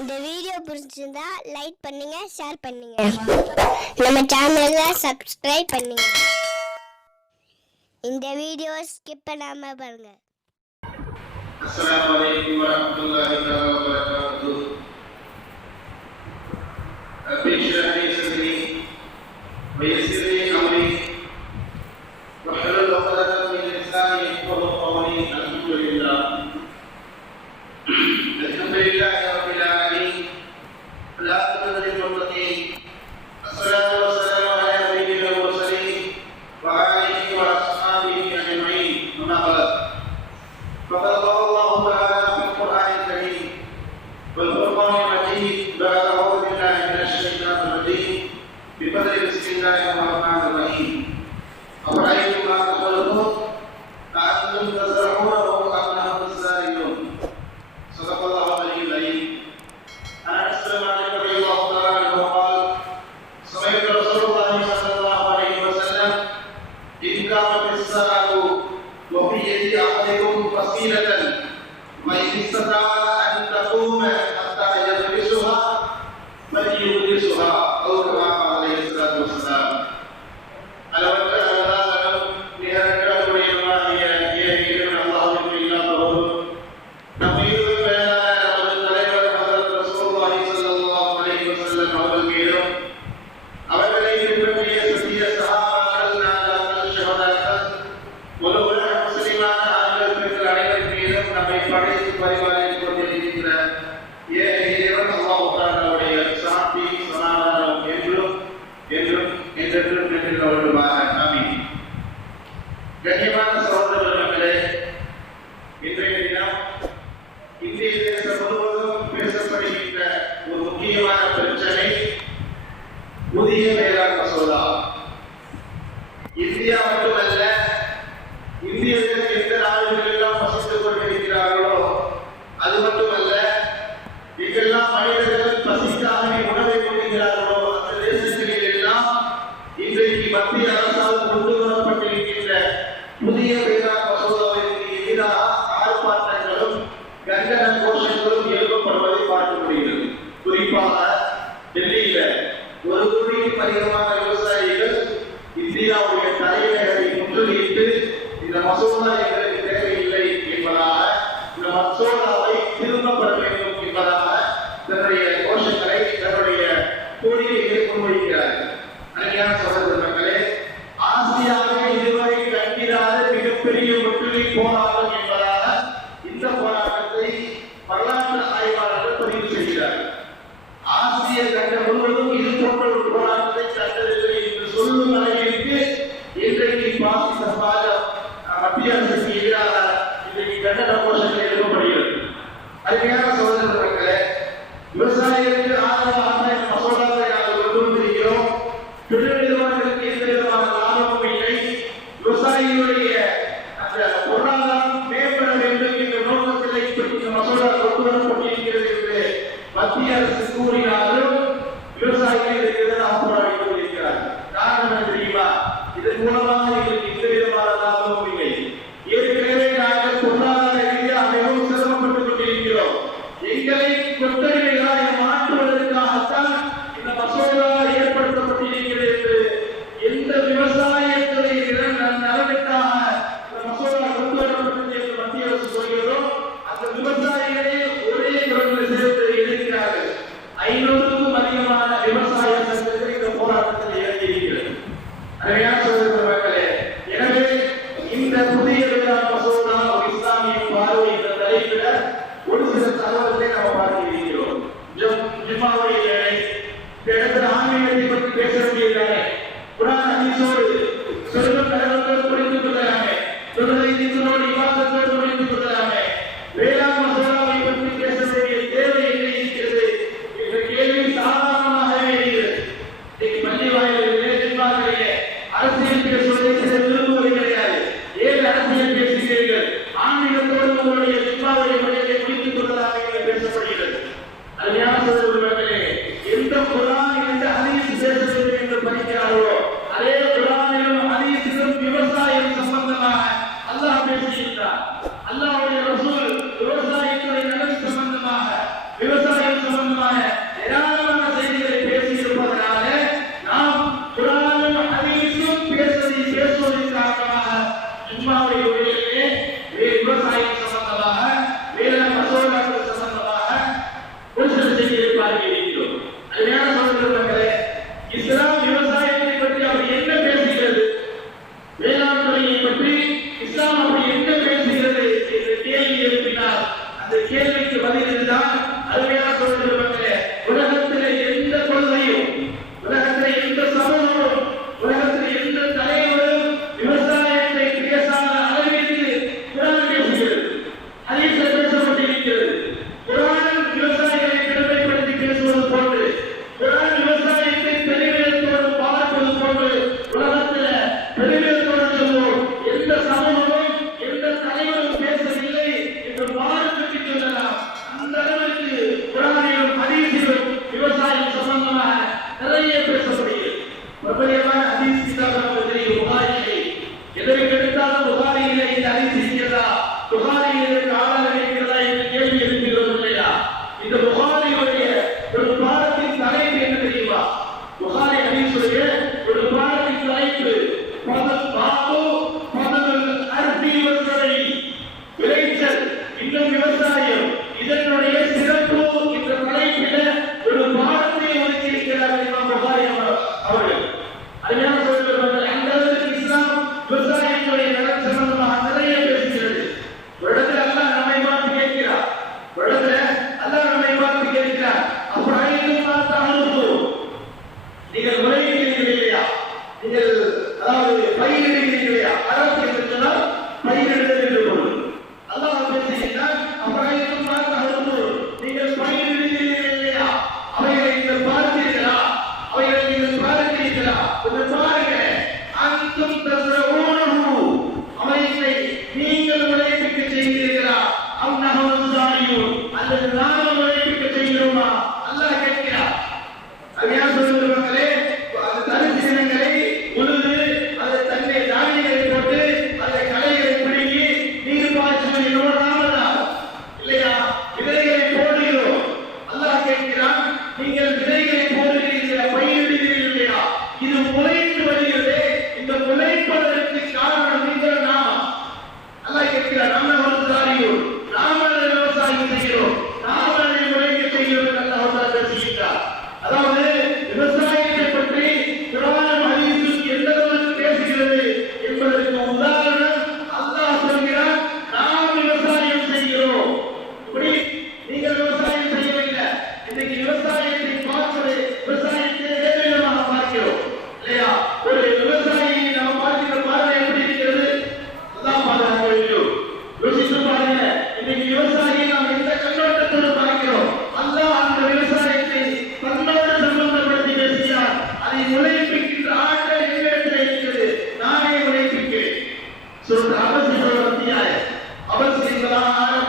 இந்த வீடியோ பிடிச்சிருந்தா லைக் பண்ணுங்க, ஷேர் பண்ணுங்க, நம்ம சேனலை சப்ஸ்கிரைப் பண்ணுங்க. இந்த வீடியோ ஸ்கிப் பண்ணாம பாருங்க. அஸ்ஸலாமு அலைக்கும் வரஹ்மத்துல்லாஹி வபரகாத்துஹு. ரப்பி ஷ்ரஹ் லி ஸத்ரி வயஸ்ஸிர் லி அம்ரி வஹ்லுல் உக்ததம் மின் லிசானி யஃகஹு கௌலி. அல்ஹம்துலில்லாஹ் அல்ஹம்துலில்லாஹி ரப்பில் ஆலமீன். லா துதில் முத்தகீன். அஸ்ஸலாத்து வஸ்ஸலாமு அலா நபிய்யில் முர்ஸலீன் வ ஆலிஹி வ அஸ்ஹாபிஹி அஜ்மஈன். அம்மா பஅத். فقد قال الله تعالى في القرآن الكريم والفرقان المجيد بعد أعوذ بالله من الشيطان الرجيم بفضل بسم الله الرحمن الرحيم. أفرأيتم ما تخلقون أأنتم تزرعونه أم نحن الزارعون. صدق الله العلي العظيم. عن أنس بن مالك رضي الله تعالى عنه قال سمعت رسول الله صلى الله عليه وسلم إذ قامت الساعة وفي يد أحدكم فصيلة وإن استطاع أن تقوم حتى يجلسها فليجلسها أو كما قال عليه الصلاة والسلام. அளவற்ற அல்லாஹ்வும் நிகரற்ற உடையவனாகிய ஏகன் அல்லாஹ்வுக்கு எல்லா புகழும். நம் மீது மேலான நமது தலைவர் ஹஜ்ரத் ரசூலுல்லாஹி ஸல்லல்லாஹு அலைஹி வஸல்லம் அவர்கள் மீதும் அவர்களை பின்பற்றிய சத்திய சஹாபாக்கள், நாதாக்கள், ஷஹதாக்கள், உலக முஸ்லிமான ஆண்கள் பெண்கள் அனைவர் மீதும் நம்மை படைத்து பரிபாலித்துக் கொண்டிருக்கின்ற இறைவன் அல்லாஹ் தஆலாவுடைய சாந்தி சமாதானம் என்றும் என்றென்றும் நிலைநிற்கட்டுமாக. ஆமீன். கண்ணியமான சகோதரர்களே, இன்றைய தினம் இந்திய தேசம் முழுவதும் பேசப்படுகின்ற ஒரு முக்கியமான பிரச்சனை புதிய வேளாண் மசோதா. இந்தியா மட்டுமல்ல, இந்தியர்கள் எந்த நாடுகளெல்லாம் வசித்துக் கொண்டிருக்கிறார்களோ அது மட்டுமல்ல, எங்கெல்லாம் மனிதர்கள் பசிக்காக உணவை கொடுக்கிறார்களோ அந்த தேசங்களில் எல்லாம் இன்றைக்கு மத்திய அரசால் கொண்டு வரப்பட்டிருக்கின்ற புதிய வேளாண் மசோதாவிற்கு எதிராக ஆர்ப்பாட்டங்களும் கண்டன கோஷங்களும் எழுப்பப்படுவதை பார்க்க முடிகிறது. குறிப்பாக டெல்லியில 1 கோடிக்கும் அதிகமான விவசாயிகள் இந்தியாவுடைய தலைநகரை முற்றுகையிட்டு இந்த மசோதா எங்களுக்கு தேவையில்லை என்பதாக, இந்த மசோதாவை திரும்ப பெற வேண்டும் என்பதாக தன்னுடைய கோஷங்களை, தன்னுடைய கோரிக்கைகளை முன்வைக்கிறார்கள். அருமையான சகோதரர்களே, ஆசியாவை இதுவரை கண்டிராத மிகப்பெரிய முற்றுகை போராட்டம் என்பதாக இந்த போராட்டத்தை வரலாற்று ஆய்வாளர்கள் பதிவு செய்கிறார்கள். ஆசிய கண்டம் முழுவதும் இது போன்ற ஒரு போராட்டத்தை கண்டதில்லை என்று சொல்லும் அளவிற்கு இன்றைக்கு பாசிச மத்திய அரசுக்கு எதிராக இன்றைக்கு கண்டன கோஷங்கள் எழுப்பப்படுகிறது. அருமையான சகோதரர்களே, விவசாயிகளுக்கு ஆதரவாக இந்த மசோதாவை நாங்கள் கொண்டு வந்திருக்கிறோம். பெருநிறுவனங்களுக்கு எந்த விதமான லாபமும் இல்லை. விவசாயிகளுடைய அந்த பொருளாதாரம் மேம்பட வேண்டும் என்ற நோக்கத்தில் இப்படி இந்த மசோதா கொண்டு வரப்பட்டிருக்கிறது என்று மத்திய அரசு கூறினாலும் விவசாயிகள் இதற்கு எதிராக போராடி கொண்டிருக்கிறார்கள். காரணம் என்ன தெரியுமா? இதன் மூலமாக எங்களுக்கு எந்த விதமான லாபமும் இல்லை. ஏற்கனவே நாங்கள் பொருளாதார ரீதியாக மிகவும் சிரமப்பட்டுக் கொண்டிருக்கிறோம். எங்களை கொத்தடிமைகளாக மாற்றுவதற்காகத்தான் இந்த மசோதா ஏற்படுத்தப்பட்டிருக்கிறது என்று எந்த விவசாயத்துறை நலனுக்காக இந்த மசோதா கொண்டு வரப்பட்டது என்று மத்திய அரசு சொல்கிறதோ அந்த விவசாயிகளே ஒரே குரலில் சேர்த்து எழுதினார்கள். 500க்கும் அதிகமான விவசாய சட்டங்கள்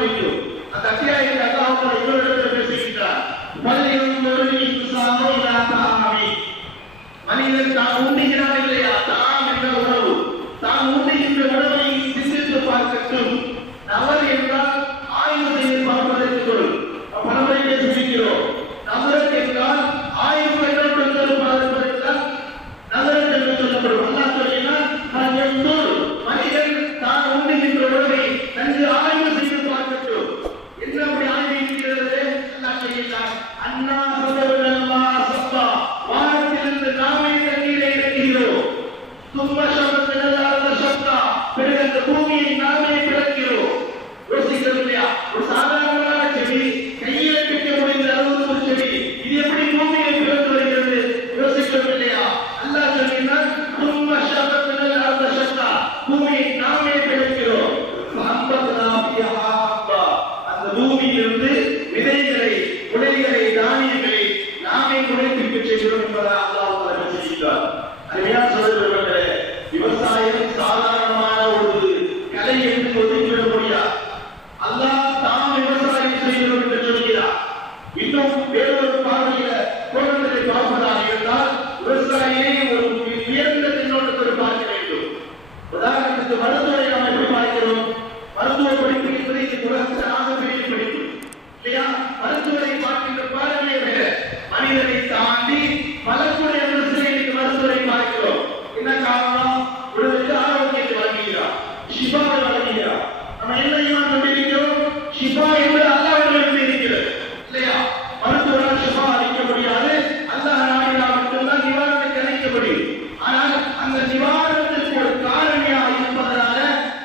வேண்டும். அந்த அத்தியாயத்தை அல்லாஹ் இன்னொரு பேசுகிறார். மனிதன் தான் உண்ணுகிறான் இல்லையா, தாம் என்ற உணவு, தான் உண்ணுகின்ற உணவை சிந்தித்து பார்க்கட்டும். நபர் என்றால் ஆய்வு செய்து பார்ப்பதற்கு பொருள். பலமுறை பேசியிருக்கிறோம். நபர் என்றால் ஆய்வு கண்ணோட்டத்தில் பார்ப்பதற்கால் நபர் என்று சொல்லப்படும். அல்லாஹ் சொல்லினால் மனிதன் தான் உண்ணுகின்ற உணவை நன்கு ஆய்வு செய்து பார்க்கட்டும். என்ன அப்படி ஆய்வு இருக்கிறது? அல்லாஹ் சொல்லினார், அண்ணா சதவல்லா சப்பா, வானத்திலிருந்து நாமே தண்ணீரை இறக்குகிறோம். பிறகு அந்த பூமியை நாமே பிறக்கிறோம். யோசிக்கிறது இல்லையா? ஒரு சாதாரணமான செடி, கையில பிடிக்க முடிந்த அளவுக்கு ஒரு செடி, இது எப்படி பூமியை பிறந்து வருகிறது? யோசிக்கிறது இல்லையா? அல்லாஹ் சொல்லினார், பூமியை நாமே பிறக்கிறோம். அந்த பூமியிலிருந்து விதைகளை, உடைகளை, தானியங்களை நாமே குறைப்பிற்கு செய்கிறோம் என்பதை அல்லாஹ் சொல்லியிருக்கிறார். அருமையான சகோதரர்களே, விவசாயம் சாதாரணமான ஒரு கலை என்று ஒதுக்கிவிட முடியாது. அல்லாஹ் தாம் விவசாயம் செய்கிறோம் என்று சொல்கிறார். இன்னும் வேறொரு பார்வையில கோணத்தை பார்ப்பதாக இருந்தால் விவசாயியை ஒரு உயர்ந்த கண்ணோட்டத்தில் பார்க்க வேண்டும். உதாரணத்துக்கு மருத்துவரை நாம் எப்படி பார்க்கிறோம்? மருத்துவ படிப்பு என்பது இந்த உலகத்தில் ஆகப்பெரிய படிப்பு இல்லையா? மருத்துவரை பார்க்கின்ற பார்வையை விட மனிதனை தாண்டி மலக்குறை மருத்துவரை பார்க்கிறோம். என்ன காரணம்? உடலுக்கு ஆரோக்கியத்தை வழங்குகிறார், ஷிபாவை வழங்குகிறார். நம்ம என்ன கொண்டிருக்கிறோம்? ஷிபா என்பது அல்லாஹ்விடம் இருக்கிறது இல்லையா? மருத்துவரால் ஷிபா அளிக்க முடியாது. அல்லாஹ் நாடினால் மட்டும்தான் நிவாரணத்தை அளிக்க முடியும். ஆனால் அந்த நிவாரணத்திற்கு ஒரு காரணியாக இருப்பதனால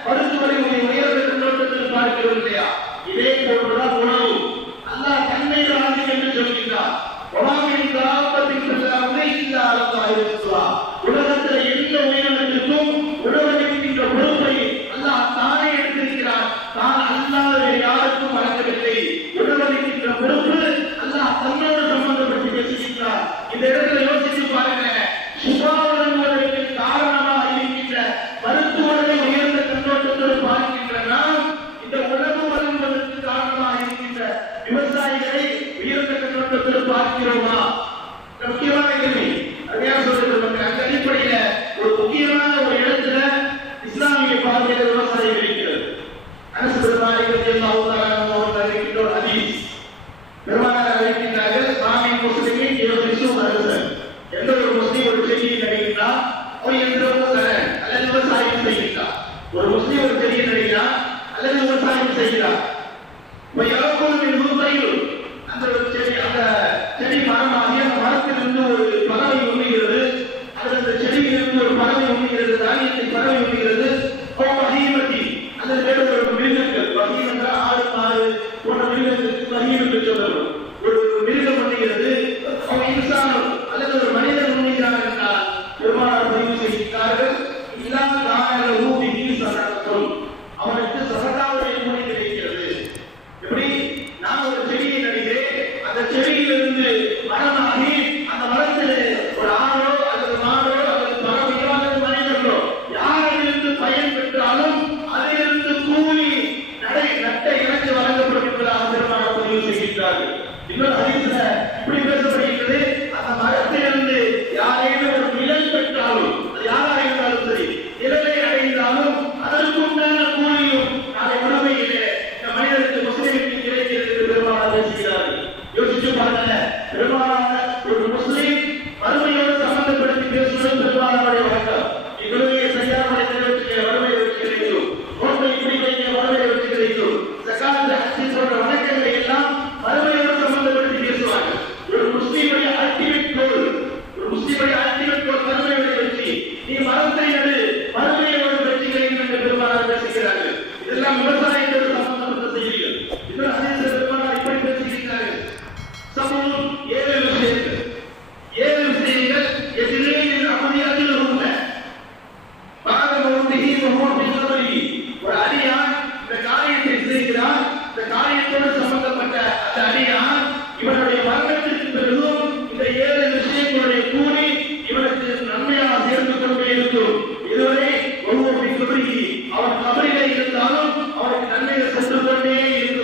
மருத்துவரை உயர்ந்த கண்ணோட்டத்தில் பார்க்கிறோம் இல்லையா? இதே போன்றுதான் உணவு. அல்லாஹ் தன்னை ராசி என்று சொல்கிறார். உலகத்தில் எந்த உயிரினத்திற்கும் உணவளிக்கின்ற பொறுப்பை அல்லாஹ் தானே எடுத்திருக்கிறார். தான் அல்லாத யாருக்கும் வழங்கவில்லை. உணவளிக்கின்ற பொறுப்பு அல்லாஹ் தன்னோடு சம்பந்தப்பட்டு பேசுகிறார். இந்த இடத்துல யோசித்து பாருங்க. சுபாவங்களுக்கு காரணமாக இருக்கின்ற மருத்துவரை உயர்ந்த கண்ணோட்டத்தோடு பார்க்கின்ற நாம் இந்த உணவு வழங்குவதற்கு காரணமாக இருக்கின்ற விவசாயிகளை உயர்ந்த கண்ணோட்டத்தோடு பார்க்கிறோமா? முக்கியமான கேள்வி. அதையாக சொல்லிட்டு அந்த அடிப்படையில ஒரு முக்கியமான ஒரு இடத்துல இஸ்லாமிய பார்வையில விவசாயம் இருக்கிறது. அனஸ் பின் மாலிக் ரலியல்லாஹு தஆலா அவர்கள் அறிவிக்கின்ற ஒரு ஹதீஸ். பெருமானார் அறிவிக்கின்றார்கள், மாமி முஸ்லிமின் யுஹிசு அர்ஸன். எந்த ஒரு முஸ்லிம் ஒரு செடியை நடுகிறார், அவர் எந்தளவு அல்லது விவசாயம் செய்கிறார். ஒரு முஸ்லிம் ஒரு செடியை நடுகிறார் அல்லது விவசாயம் செய்கிறார். அந்த செடி மரமாகி அந்த மரத்திலிருந்து ஒரு பறவை உண்ணுகிறது, அந்த செடியிலிருந்து ஒரு பறவை உண்ணுகிறது, தானியத்தை பறவை உண்ணுகிறது. அந்த வேறு ஒரு மிருகங்கள், வகீம் என்றால் ஆடு மாடு போன்ற மிருகங்களுக்கு வகீம் என்று சொல்லப்படும். ஒரு மிருகம் உண்ணுகிறது, அல்லது ஒரு மனிதன் உண்ணுகிறார் என்றால் பெருமானார் பதிவு செய்கிறார்கள், அவனுக்கு சதகாவுடைய கூலி கிடைக்கிறது. எப்படி? நான் ஒரு செடியை நடுகிறேன், அந்த செடியிலிருந்து மரமாகி அந்த மரத்தில் ஒரு ஆடோ அல்லது மாடோ அல்லது பறவையோ அல்லது மனிதர்களோ யாரிலிருந்து பயன் பெற்றாலும் அதிலிருந்து கூலி நட்டை இறந்து வழங்கப்படும் என்பதாக பெருமானார் பதிவு செய்கின்றார்கள். இன்னொரு ஹதீஸ்ல இப்படி பேசப்படுகிறது, அந்த மரத்திலிருந்து யாரேனும் ஒரு நிழல் பெற்றாலும், அது யாராக இருந்தாலும் சரி, நிழலை அடைந்தாலும் அதற்குண்டான கூலியும் நாளை உணவையிலே இந்த மனிதனுக்கு முஸ்லிமுக்கு கிடைக்கிறது என்று பெருமானார் பேசுகிறார்கள். யோசிச்சு பாருங்க, பெருமானார் ஒரு முஸ்லிம் வறுமையோடு சம்பந்தப்படுத்தி பேசுவது பெருமானாருடைய வழக்கம். இவ்வளவு சரியான நிறைவேற்றிய வறுமையை வச்சு கிடைக்கும், நோட்டை இப்படி வைக்க வறுமையை வச்சு கிடைக்கும், சகாத் ஹஜ் போன்ற வணக்கங்களை எல்லாம் வறுமையோடு சம்பந்தப்படுத்தி பேசுவார்கள். ஒரு முஸ்லிமுடைய அல்டிமேட் கோல் வறுமையோடு வெற்றி. நீ மரத்தை நடு, வறுமையோடு வெற்றி கிடைக்கும் என்று பெருமானார் பேசுகிறார்கள். இதெல்லாம் விவசாயத்தோடு சம்பந்தப்பட்ட செய்திகள். இன்னொரு ஹதீஸ்ல பெருமானார் இப்படி பேசுகிறார்கள், சமூகம் 7 விஷயங்கள் எதிரேயில் அமைதியில் உள்ள பாகமௌதிஹி வஹுவ ஒரு அடியான் இந்த காரியத்தை செய்கிறான். இந்த காரியத்தோடு சம்பந்தப்பட்ட அந்த அடியான் இவனுடைய மரணத்திற்கு பிறகும் இந்த 7 விஷயங்களுடைய கூலி இவனுக்கு நன்மையாக சேர்ந்து கொண்டே இருக்கும். இதுவரை ஒவ்வொரு அவன் கபரிலே இருந்தாலும் அவனுக்கு நன்மைகள் சென்று கொண்டே இருக்கும்.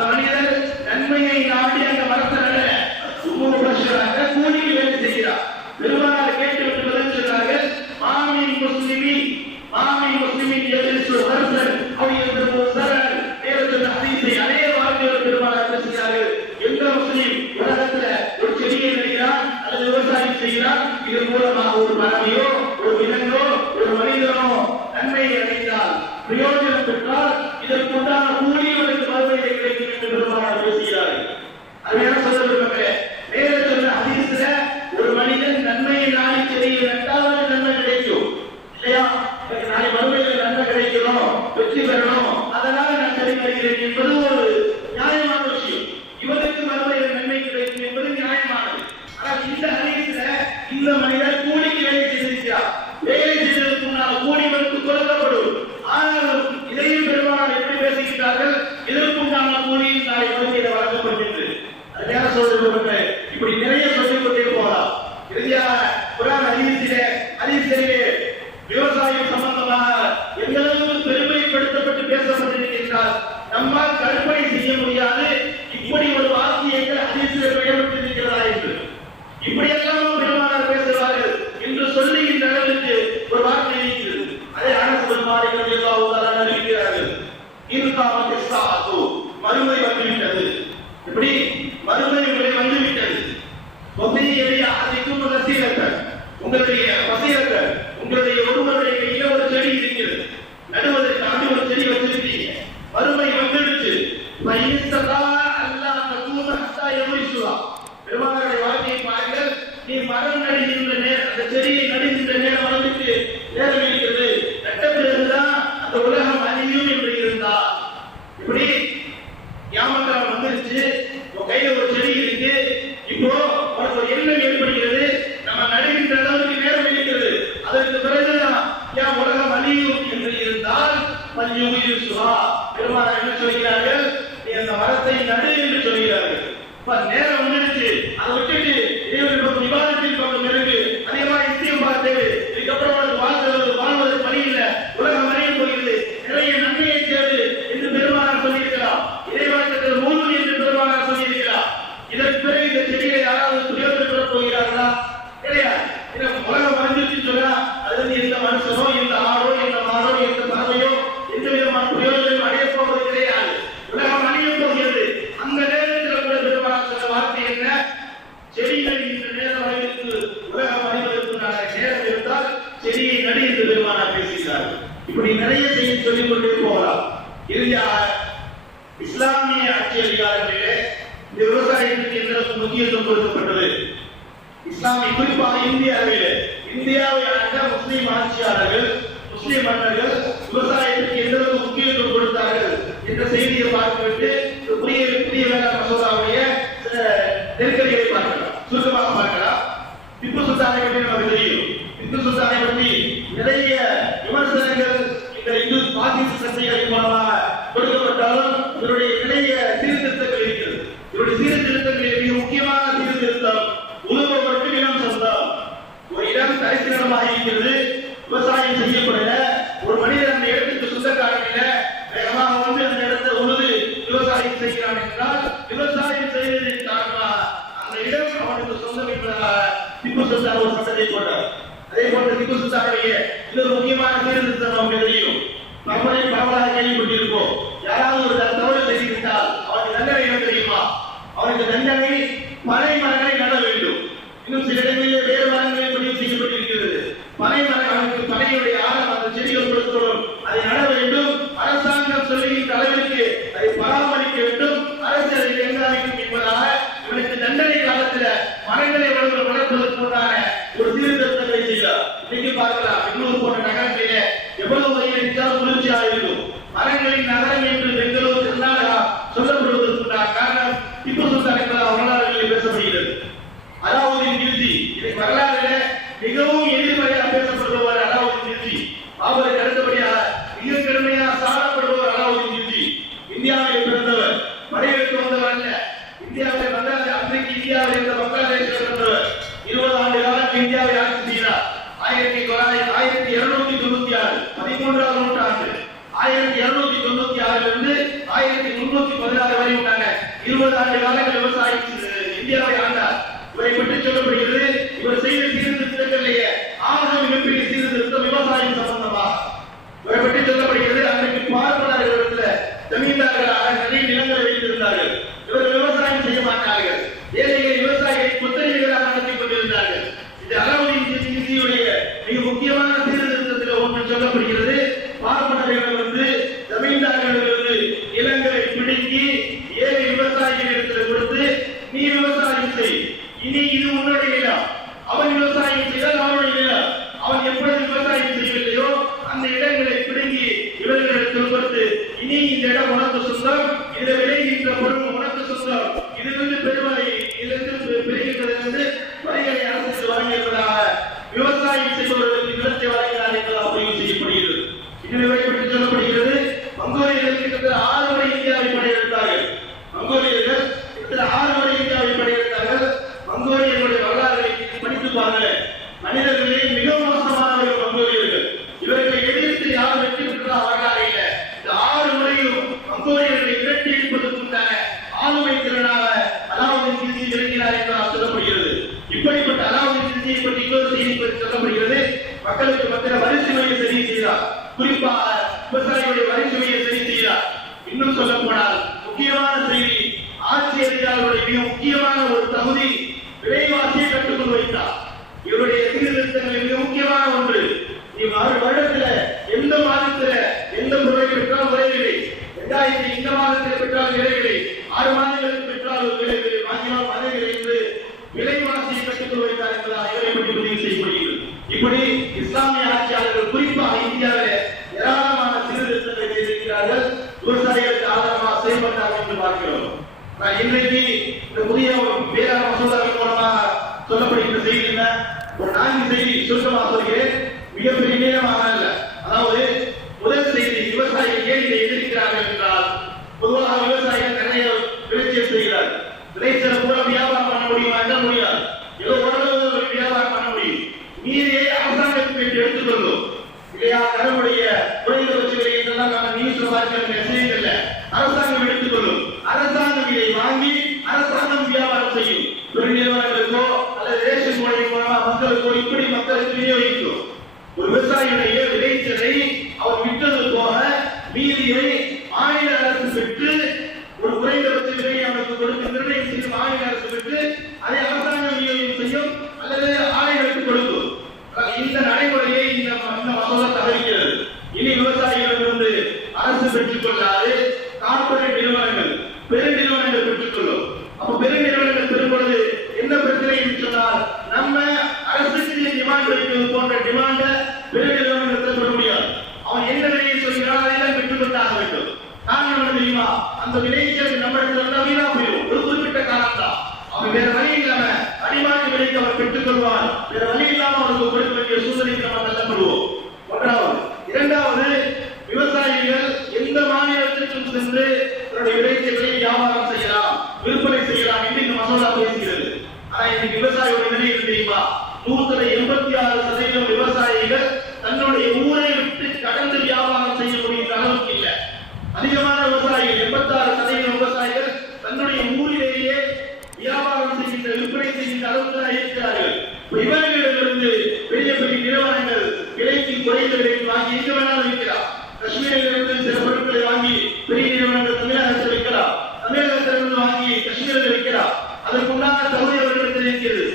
அந்த மனிதர் நன்மையை நாடி அந்த மரத்தை நட கூலிக்கு வேலை செய்கிறார். பெருமானார் கேட்டு விட்டு பதில் சொன்னார்கள், மாமின் முஸ்லிமின் எதிர்த்து வருசன் அதே வார்த்தையோடு பெருமானார் பேசுகிறார்கள். எந்த முஸ்லிம் உலகத்துல ஒரு செடியை நடுகிறார் அல்லது விவசாயம் செய்கிறார், இதன் மூலமாக ஒரு பறவையோ ஒரு விலங்கோ ஒரு மனிதனோ நன்மையை அடைந்தால் பிரயோஜனம் பெற்றால் இதற்கு உண்டான கூலி அவருக்கு மறுமையை கிடைக்கும் என்று பெருமானார் பேசுகிறார்கள். அது என்ன சொல்ல விரும்புகிறேன், வேற சொன்ன ஹதீஸ்ல ஒரு மனிதன் நன்மையை நாடி செடியை நட்டால் நன்மை கிடைக்கும் இல்லையா? நாளை மறுமையில் நன்மை கிடைக்கணும், வெற்றி பெறணும், அதனால நான் செடி நடுகிறேன் என்பது ஒரு நியாயமான விஷயம். இவருக்கு மறுமையில் நன்மை கிடைக்கும் என்பது நியாயமானது. ஆனால் இந்த ஹதீஸ்ல இந்த மனிதர் கூலிக்கு வேலை செய்திருக்கிறார். வேலை செய்ததற்கு முன்னால் கூலி வந்து கொடுக்கப்படும். ஆனால் இதையும் பெருமானார் எப்படி பேசுகிறார்கள், இதற்குண்டான கூலியும் நாளை மறுமையில் வழங்கப்படுகின்றது. அதனால சொல்றது இப்படி நிறைய சொல்லிக் கொண்டே போகலாம். இறுதியாக குர்ஆன் ஹதீஸிலே விவசாயம் சம்பந்தமாக எந்த அளவுக்கு பெருமைப்படுத்தப்பட்டு பேசப்பட்டிருக்கின்றால் நம்மால் கற்பனை செய்ய முடியாது. இப்படி ஒரு வாக்கியங்கள் ஹதீஸில் பெயர்பட்டிருக்கிறதா என்று இப்படியெல்லாம் பெருமானார் பேசுவார்கள் என்று சொல்லுகின்ற அளவுக்கு ஒரு வார்த்தை இருக்கிறது. அதை அனஸ் பின் மாலிக் ரலியல்லாஹு தஆலா அறிவிக்கிறார்கள், இன்காமத் இஸ்ஸாஅத்து, மறுமை வந்துவிட்டது. எப்படி மறுமை வந்துவிட்டது. உங்களுடைய வசீலத்தை உங்களுடைய ஒருவருடைய கையில ஒரு செடி இருக்கிறது, நடுவதற்காக ஒரு செடி வச்சிருக்கீங்க. மறுமை வந்துடுச்சு. பெருமானாருடைய வாழ்க்கையை பாருங்கள். நீ மரம் நடுகின்ற நேரம், அந்த செடியை நடுகின்ற நேரம் அளவுக்கு நேரம் இருக்கிறது. நட்ட பிறகுதான் அந்த உலகம் அழியும் என்று இருந்தா இப்படி யாமக்காலம் வந்துருச்சு. கையில ஒரு செடி இருக்கு. இப்போ உனக்கு ஒரு எண்ணம் ஏற்படுகிறது, நம்ம நடுகின்ற அளவுக்கு நேரம் இருக்கிறது. அதற்கு பிறகுதான் ஏன் உலகம் அழியும் என்று இருந்தால் பெருமானார் என்ன சொல்கிறார்கள், நீ அந்த மரத்தை நடு என்று சொல்கிறார்கள். நேரம் வந்துடுச்சு, அதை விட்டுட்டு இறைவனுக்கு விவாதத்தில் பக்கம் இருக்கு. அதிகமா நிச்சயம் பார்த்தது. இதுக்கப்புறம் வாழ்வதற்கு வழி இல்லை, உலகம் அழிய போகிறது, நிறைய நன்மையை தேடு என்று பெருமானார் சொல்லியிருக்கிறார். இறைவனத்தில் மூழ்கு என்று பெருமானார் சொல்லியிருக்கிறார். இதற்கு பிறகு இந்த செடியை யாராவது பிரயோஜனப்பட போகிறார்களா? கிடையாது. உலகம் மறைஞ்சிருச்சு சொன்னா அது எந்த மனுஷனோ எந்த ஆடோ எந்த மாடோ எந்த பறவையோ எந்த விதமான பிரயோஜனம் அடைய போவது கிடையாது. உலகம் அழிய போகிறது. அந்த நேரத்தில் கூட பெருமானார் சொன்ன வார்த்தை என்ன, செடிகள் இந்த நேரம் அளவிற்கு உலகம் அழிவதற்குண்டான நேரம் இருந்தால் செடியை நடு என்று பெருமானார் பேசுகிறார்கள். இப்படி நிறைய செய்தி சொல்லிக் கொண்டே போகலாம். இறுதியாக இஸ்லாமிய ஆட்சி அதிகாரங்களிலே இந்த விவசாயத்துக்கு எந்த முக்கியத்துவம் கொடுக்கப்பட்டது? இஸ்லாமிய குறிப்பாக இந்திய அளவிலே இந்தியாவை ஆண்ட முஸ்லிம் ஆட்சியாளர்கள் முஸ்லிம் மன்னர்கள் விவசாயத்துக்கு எந்த அளவுக்கு முக்கியத்துவம் கொடுத்தார்கள் என்ற செய்தியை பார்த்துவிட்டு புதிய வேளாண் மசோதாவுடைய நெருக்கடிகளை பார்க்கலாம். சுருக்கமாக பார்க்கலாம். திப்பு சுல்தானை பற்றி நமக்கு தெரியும். திப்பு சுல்தானை பற்றி நிறைய விமர்சனங்கள் இந்த இந்து பாகிஸ்தான் சக்திகளின் மூலமாக கொடுக்கப்பட்டாலும் இவருடைய நிறைய சீர்திருத்தங்கள் இருக்கிறது. இவருடைய சீர்திருத்தங்களில் மிக முக்கியமான சீர்திருத்தம் உழுவப்பட்டு இனம் சொந்தம். ஒரு இடம் தரிசு நிலமாக இருக்கிறது, விவசாயம் செய்யப்படல. ஒரு மனிதன் அந்த இடத்துக்கு சொந்தக்காரன் இல்லை, வேகமாக வந்து அந்த இடத்தை உழுது விவசாயம் செய்கிறான் என்றால் விவசாயம் செய்வதன் காரணமாக அந்த இடம் அவனுக்கு சொந்தம் என்பதாக திப்பு சுல்தான் ஒரு சட்டத்தை போட்டார். அதே போன்ற திப்பு சுல்தானுடைய இன்னொரு முக்கியமான சீர்திருத்தம் நமக்கு தெரியும். நம்மளை பரவலாக கேள்விப்பட்டிருப்போம். யாராவது ஒரு தவறு செய்துவிட்டால் அவனுக்கு தண்டனை என்ன தெரியுமா? அவனுக்கு தண்டனை பனை மரங்களை நட வேண்டும். இன்னும் சில இடங்களிலே வேறு மரங்களை பதிவு செய்யப்பட்டிருக்கிறது. பனை மரம் அவனுக்கு பனையுடைய ஆழம் அந்த செடிகள் கொடுத்தோம், அதை நட வேண்டும். அரசாங்கம் சொல்லுகின்ற அளவிற்கு அதை பராமரிக்க வேண்டும். அரசு அதை கண்காணிக்கும் என்பதாக இவனுக்கு தண்டனை காலத்தில் மரங்களை வளர்ப்பதற்குண்டான ஒரு சீர்திருத்தங்களை செய்தார். இன்னைக்கு பார்க்கலாம், பெங்களூர் போன்ற நகரங்களிலே எவ்வளவு வயலில் குளிர்ச்சியாக இருக்கும். மரங்களின் நகரம் என்று பெங்களூர் 20 ஆண்டு காலங்கள் விவசாயம் இந்தியாவை ஆண்டார். இவரை பற்றி சொல்லப்படுகிறது, இவர் செய்த சீர்திருத்தங்களிலேயே ஆக மிகப்பெரிய சீர்திருத்தம் விவசாயம் சம்பந்தமா இவரை பற்றி சொல்லப்படுகிறது. அன்றைக்கு பார்ப்பனர்களிடத்தில் ஜமீன்தார்களாக நிறைய நிலங்களை வைத்திருந்தார்கள். இவர் விவசாயம் செய்ய மாட்டார்கள். ஏழைகள் விவசாயிகளை கொத்தடிமைகளாக நடத்தி கொண்டிருந்தார்கள். இது அலாவுதீன் கில்ஜியுடைய மிக முக்கியமான சீர்திருத்தத்தில் ஒன்று சொல்லப்படுகிறது. பார்ப்பனர்களிடமிருந்து ஜமீன்தார்களிடமிருந்து நிலங்களை பிடுங்கி ஏழை விவசாயிகளிடத்தில் கொடுத்து, நீ விவசாயம் செய், இனி இது உன்னுடைய நிலம். அவன் விவசாயம் செய்தால் அவனுடைய நிலம். அவன் எப்பொழுது விவசாயம் செய்யவில்லையோ அந்த இடங்களை பிடுங்கி இவர்களிடத்தில் கொடுத்து, இனி இந்த இடம் உனக்கு சொந்தம், இதில் விளைகின்ற பொருள் உனக்கு சொந்தம், இதிலிருந்து பெருமலை, இதிலிருந்து பெறுகின்றதிலிருந்து வரிகளை அரசுக்கு வழங்கியிருப்பதாக விவசாயம் செய்பவர்களுக்கு நிலத்தை வழங்கினார் என்பதாக முடிவு செய்யப்படுகிறது. இதை பற்றி சொல்லப்படுகிறது, மங்கோலியர்கள் கிட்டத்தட்ட 6 முறை இந்தியாவை படையெடுத்தார்கள். மங்கோலியர்கள் கிட்டத்தட்ட 6 முறை இந்தியாவை படையெடுத்தார்கள். மங்கோலியர்களுடைய வரலாறுகளை படித்து பாருங்கள். மனிதர்களே மிக மோசமானவர்கள் மங்கோலியர்கள். இவர்களை எதிர்த்து யாரும் வெற்றி பெற்றதா வரலாறு இல்லை. இந்த 6 முறையும் மங்கோலியர்களை விரட்டி எடுப்பதற்குண்டான ஆளுமை திறனாக அலாவுதீன் கில்ஜி விளங்கினார் என்றால் சொல்லப்படுகிறது. இப்படிப்பட்ட அலாவுதீன் கில்ஜியை பற்றி இன்னொரு செய்தி சொல்லப்படுகிறது. மக்களுக்கு மத்திய வரிசுமையை சரி செய்தார். குறிப்பாக விவசாயிகளுடைய வரிசுமையை சரி செய்தார். இன்னும் சொல்ல போனால் முக்கியமான செய்தி, ஆட்சி அதிகாரிகளுடைய மிக முக்கியமான ஒரு தகுதி விலைவாசியை கட்டுக்குள் வைத்தார். இவருடைய சீர்திருத்தங்களில் மிக முக்கியமான ஒன்று, வருடத்துல எந்த மாதத்துல எந்த பொருளை பெற்றால் விலையில்லை, 2000 இந்த மாதத்தில் பெற்றால் விலையில்லை, 6 மாதங்களுக்கு பெற்றால் விலையில்லை, வாங்கினால் விலையில்லை என்று விலைவாசியை கட்டுக்குள் வைத்தார் என்பதால் இவரை பற்றி பதிவு செய்யப்படுகிறது. இப்படி இஸ்லாமிய ஆட்சியாளர்கள் குறிப்பாக இந்தியாவில் ஏராளமான சீர்திருத்தங்களை செய்திருக்கிறார்கள். விவசாயிகளுக்கு ஆதரவாக செயல்பட்டார்கள் என்று பார்க்கிறோம். இன்றைக்கு இந்த புதிய வேளாண் மசோதாவின் மூலமாக சொல்லப்படுகின்ற செய்தி என்ன? ஒரு 4 செய்தி சுருக்கமாக சொல்கிறேன், மிகப்பெரிய நேரமாக அல்ல. அதாவது முதல் செய்தி, விவசாயிகள் ஏன் இதை எதிர்க்கிறார்கள் என்றால், பொதுவாக விவசாயிகள் நிறைய விளைச்சல் செய்கிறார்கள். விளைச்சல் கூட வியாபாரம் பண்ண முடியுமா என்றால் முடியாது. ஏதோ ஓரளவு வியாபாரம் பண்ண முடியும். நீதியை அரசாங்கத்துக்கு எடுத்துக்கொள்ளும் இல்லையா? தன்னுடைய குறைந்தபட்ச விலை என்றெல்லாம் நம்ம நியூஸ்ல பார்க்கிற விஷயங்கள்ல அரசாங்கம் எடுத்துக்கொள்ளும். அரசாங்கம் இதை வாங்கி அரசாங்கம் வியாபாரம் செய்யும். தொழில் நிறுவனங்களுக்கோ அல்லது ரேஷன் மூலமா மக்களுக்கோ இப்படி மக்களுக்கு விநியோகிக்கும். ஒரு விவசாயியுடைய விளைச்சலை அவர் விட்டது போக மீதியை மாநில அரசு பெற்று ஒரு குறைந்தபட்ச விலையை அவருக்கு கொடுத்து நிர்ணயம் செய்யும். மாநில அரசு பெற்று அதை அரசாங்கம் விநியோகம் செய்யும் அல்லது ஆலைகளுக்கு கொடுக்கும். இந்த நடைமுறையை இந்த மசோதா தவிர்க்கிறது. இனி விவசாயிகளிடமிருந்து அரசு பெற்றுக் கொள்ளாது, கார்பரேட் நிறுவனங்கள், பெருநிறுவனங்கள் பெற்றுக் கொள்ளும். அப்ப பெருநிறுவனங்கள் பெறும்பொழுது என்ன பிரச்சனை என்று சொன்னால், நம்ம அரசுக்கு டிமாண்ட் வைக்கிறது போன்ற டிமாண்ட பெருநிறுவனங்கள் பெற முடியாது. அவன் என்ன விலையை சொல்கிறான் அதைதான் பெற்றுக்கொண்டாக வேண்டும். காரணம் என்ன தெரியுமா? அந்த விளைச்சல் நம்ம இடத்துல வீணா போயிடும். ஒரு குறிப்பிட்ட காலம் தான். அவன் வேற வழி இல்லாம அடிமாட்டு விலைக்கு அவர் பெற்றுக் கொள்வார். வேற வழி இல்லாம அவருக்கு கொடுக்க வேண்டிய சூழ்நிலைக்கு நம்ம தள்ளப்படுவோம். ஒன்றாவது. இரண்டாவது, விவசாயிகள் எந்த மாநிலத்திற்கும் சென்று தன்னுடைய விளைச்சலை வியாபாரம் செய்யலாம், விற்பனை செய்யலாம் என்று இந்த மசோதா பேசுகிறது. ஆனா இன்னைக்கு விவசாயியோட நிலை தெரியுமா? 186% விவசாயிகள் தன்னுடைய ஊரை விட்டு கடந்து வியாபாரம் செய்ய முடிகின்ற அளவுக்கு இல்லை. அதிகமான விவசாயிகள் 86% விவசாயிகள் தன்னுடைய ஊரிலேயே வியாபாரம் செய்கின்ற, விற்பனை செய்கின்ற அளவுக்கு தான் இருக்கிறார்கள். இவர்களிடமிருந்து பெரிய பெரிய நிறுவனங்கள் விலைக்கு குறைந்த விலைக்கு வாங்கி எங்க வேணாலும் விற்கிறார். காஷ்மீரிலிருந்து சில பொருட்களை வாங்கி பெரிய நிறுவனங்கள் தமிழகத்தில் விற்கிறார். தமிழகத்திலிருந்து வாங்கி காஷ்மீரில் விற்கிறார். அதற்குண்டான தகுதி அவர்களிடத்தில் இருக்கிறது.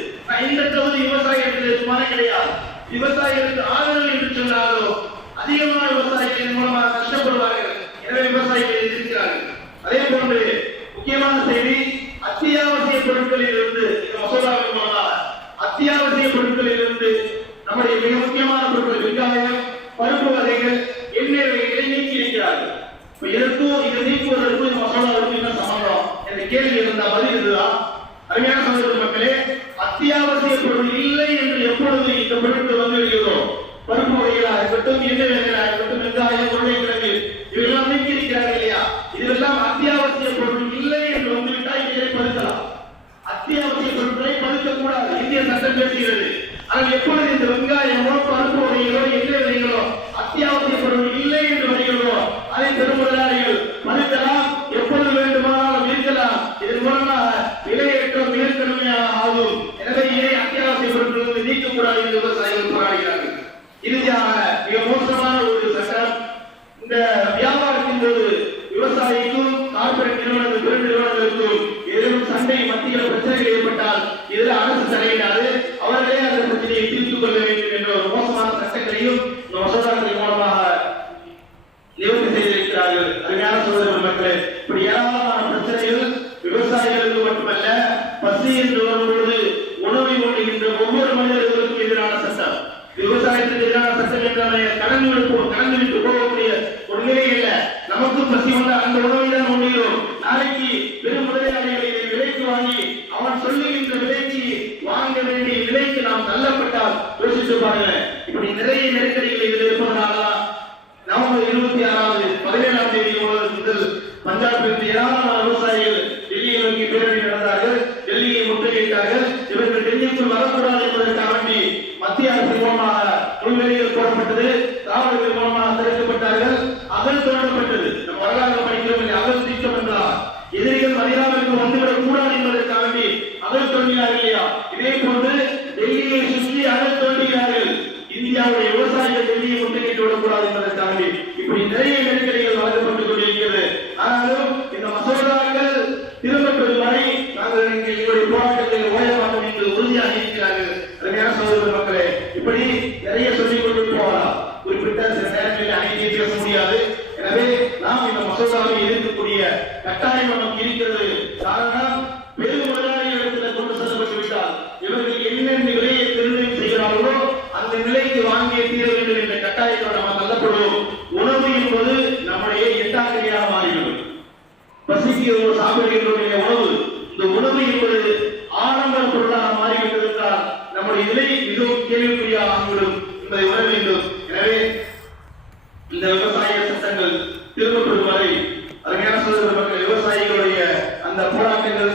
இந்த தகுதி விவசாயிகளுக்கு சும்மா கிடையாது. விவசாயிகளுக்கு ஆதரவு என்று சொன்னாலோ அதிகமான விவசாயிகளின் மூலமாக கஷ்டப்படுவார்கள். எனவே விவசாயிகள் எதிர்க்கிறார்கள். அதே போன்று முக்கியமான செய்தி, அத்தியாவசிய பொருட்களில் இருந்து இந்த மசோதாவின் மூலமாக அத்தியாவசிய பொருட்களில் இருந்து நம்முடைய மிக முக்கியமான பொருட்கள் வெங்காயம், பருப்பு வகைகள், எண்ணெய் வகைகளை நீக்கி இருக்கிறார்கள். இதற்கும் இதை நீக்குவதற்கும் இந்த மசோதாவுக்கு என்ன சம்பந்தம் என்ற கேள்வி இருந்தால் பதில் இதுதான். அருமையான சகோதர மக்களே, அத்தியாவசிய பொருள் இல்லை என்று எப்பொழுது இந்த பொருட்கள் வந்து விடுகிறதோ, பருப்பு வகைகளாக இருக்கட்டும், எண்ணெய் வகைகளாக இருக்கட்டும், வெங்காயம், உருளைக்கிழங்கு இவெல்லாம் நீக்கி இருக்கிறார்கள் இல்லையா? இதெல்லாம் அத்தியாவசிய பொருள் இல்லை என்று வந்துவிட்டால் இதை படுத்தலாம். அத்தியாவசிய பொருட்களை படுத்த கூடாது, இந்திய சட்டம் பேசுகிறது. ஆனால் எப்பொழுது இந்த வெங்காயமோ, பருப்பு வகைகளோ, எண்ணெய் வகைகளோ அத்தியாவசிய பொருள் இல்லை என்று வருகிறதோ அதை பெரும் முதலாளிகள் மறுக்கலாம், எப்பொழுது வேண்டுமானாலும் இருக்கலாம். பகுதியில் பிரச்சனைகள் ஏற்பட்டால் இதில் அரசு தலையிடாது, அவர்களே அந்த பிரச்சனையை தீர்த்துக் கொள்ள வேண்டும் என்ற ஒரு மோசமான சட்டங்களையும் இந்த மசோதாக்களின் மூலமாக நிவர்த்தி செய்திருக்கிறார்கள். அருமையான சகோதர மக்களே, இப்படி ஏராளமான பிரச்சனைகள் விவசாயிகளுக்கு மட்டுமல்ல, பசி என்று வரும்பொழுது உணவை ஓடுகின்ற ஒவ்வொரு மனிதர்களுக்கும் எதிரான சட்டம், விவசாயத்துக்கு எதிரான சட்டம் என்றாலே கடந்து போகக்கூடிய ஒரு நிலை அல்ல. நமக்கும் பசி வந்த அந்த உணவை தான் உண்ணுகிறோம். நாளைக்கு பெரும் முதலாளிகளை விலைக்கு வாங்கி அவன் சொல்லுகின்ற விலைக்கு வாங்க வேண்டிய நிலைக்கு நாம் தள்ளப்பட்டால் யோசித்து பாருங்க. இப்படி நிறைய நெருக்கடிகள் இதில் இருப்பதனாலதான் நவம்பர் 26 17ஆம் தேதி முதல் பஞ்சாபில் ஏராளமான விவசாயிகள் டெல்லியை நோக்கி பேரணி நடந்தார்கள், டெல்லியை முற்றுகையிட்டார்கள். இவர்கள் டெல்லிக்குள் வரக்கூடாது என்பதற்காக வேண்டி மத்திய அரசு மூலமாக முன்வெளியில் போடப்பட்டது, காவலர்கள் மூலமாக தடுக்கப்பட்டார்கள், அகல் தோண்டப்பட்டது. நம் வரலாறு படிக்கிறோம், அகல் தீட்டம் என்றார். எதிரிகள் மதினாவிற்கு வந்துவிடக் கூடாது என்பதற்காக வேண்டி அகல் தோண்டினார்கள் இல்லையா? இதே போன்று டெல்லியை சுற்றி அகல் தோண்டுகிறார்கள். இந்தியாவுடைய விவசாயிகள் டெல்லியை முற்றுகையிட்டு விடக்கூடாது என்பதற்காக இப்படி நிறைய நெருக்கடிகள் வழங்கப்பட்டுக் கொண்டிருக்கிறது. ஆனாலும் இந்த மசோதாக்கள் திரும்பப்படும் வரை நாங்கள் எங்களுடைய போராட்டத்தில் ஓய மாட்டோம் என்று உறுதியாக இருக்கிறார்கள். அருமையான சகோதர மக்களே, இப்படி நிறைய சொல்லிக் கொண்டு போகலாம். குறிப்பிட்ட சில நேரங்களில் அனைத்தையும் பேச முடியாது. எனவே நாம் இந்த மசோதாவை எதிர்க்கக்கூடிய கட்டாயம் நமக்கு இருக்கிறது. காரணம், பெரும் முதலாளிகளிடத்தில் கொண்டு செல்லப்பட்டு விட்டால் இவர்கள் என்னென்ன விலையை நிர்ணயம் செய்கிறார்களோ அந்த நிலைக்கு வாங்கிய தீர வேண்டும் என்ற கட்டாயத்தோடு நாம் தள்ளப்படுவோம். உணவு என்பது நம்முடைய எட்டாக்கடியாக மாறிவிடும். பசிக்கு ஒரு சாப்பிடுகின்ற உணவு, இந்த உணவு என்பது ஆடம்பர பொருளாக மாறிவிட்டது என்றால் நம்முடைய நிலை மிகவும் கேள்விக்குறியாக ஆகிவிடும் என்பதை உணர வேண்டும். எனவே இந்த விவசாய சட்டங்கள் திரும்பப்படும் வரை அருமையான சகோதர மக்கள், விவசாயிகளுடைய அந்த போராட்டங்கள்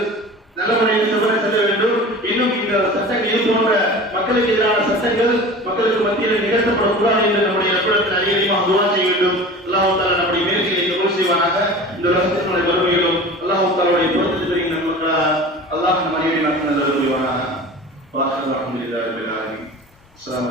நல்ல முறையில் செல்ல வேண்டும். இன்னும் இந்த சட்டங்கள் இது போன்ற மக்களுக்கு எதிரான சட்டங்கள் மக்களுக்கு மத்தியில் நிகழ்த்தப்படக்கூடாது என்று நம்முடைய நண்பர்கள் அதிகமாக துவா செய்ய வேண்டும். அல்லாஹ் தஆலா நம்முடைய முயற்சிகளை கபூல் செய்வானாக. இந்த உலகத்தினுடைய வறுமையிலும் அல்லாஹ் தஆலாவுடைய பொருத்தத்தை அல்லாஹ் நம் அனைவரையும் நல்ல புரிவானாக. வாஹ் அல்ஹம்துலில்லாஹி ரப்பில் ஆலமீன். அஸ்ஸலாமு